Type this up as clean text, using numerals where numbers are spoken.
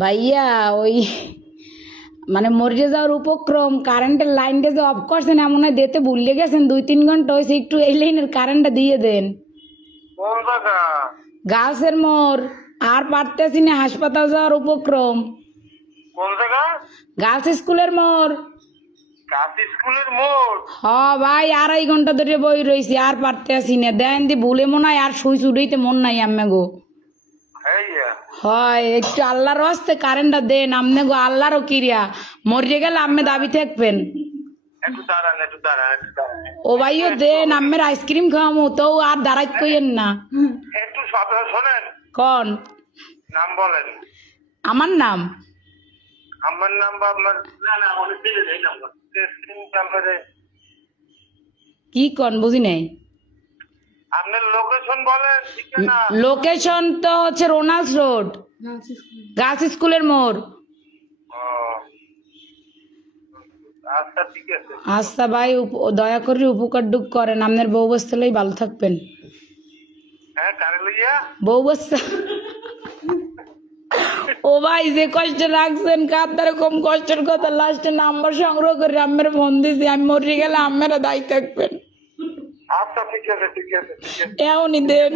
ভাইয়া ওই মানে মরে যাওয়ার উপক্রম কারেন্টের লাইনটা যে অফ করছেন এমন হয় দিতে ভুলে গেছেন 2-3 ঘন্টা হয়েছে একটু এই লাইনের কারেন্টটা দিয়ে দেন। কোন জায়গা? গাছের মোড় আর পারতেছি না হাসপাতাল যাওয়ার উপক্রম। কোন জায়গা? গার্লস স্কুলের মোড়। কাশি স্কুলের মোড়। হ ভাই 2.5 ঘন্টা ধরে বই রয়েছি আর পারতেছি না দেন দি ভুলে মনে হয় আর শুই ছুটাইতে মন নাই আম্মে গো। হ্যাঁ হয় একটু আল্লাহর হস্তে কারেন্টটা দেন আমনে গো আল্লাহরও কিরিয়া মরে গেলে আম্মে দাবি থাকবেন। একটু দাঁড়ান একটু দাঁড়ান একটু দাঁড়ান ও ভাইও দেন আম্মের আইসক্রিম খাওয়ামু তো আর দাঁড়াইত কইেন না। একটু কথা শোনেন। কন নাম বলেন। আমার নাম আমার নাম বা আপনার না না অনেক দিলে এই নাম্বার নাম্বারে কি কন বুঝি নাই। আপনার লোকেশন বলেন ঠিকানা। লোকেশন তো হচ্ছে রোনাল্ডস রোড গার্লস স্কুলের মোড়। ও, আচ্ছা ঠিক আছে। আচ্ছা ভাই দয়া করে উপকার ডুক করেন আপনার বউ বস্তালেই ভালো থাকবেন। হ্যাঁ কারে লইয়া? বউ বস্তা ও ভাই যে কষ্ট রাখছেন কার কম কষ্টের কথা লাস্টে নাম্বার সংগ্রহ করে আম্মের ফোন দিছি আমি মরে গেলে আম্মেরা দায়ী থাকবেন। আচ্ছা ঠিক আছে ঠিক আছে ঠিক আছে। এমনই দেন।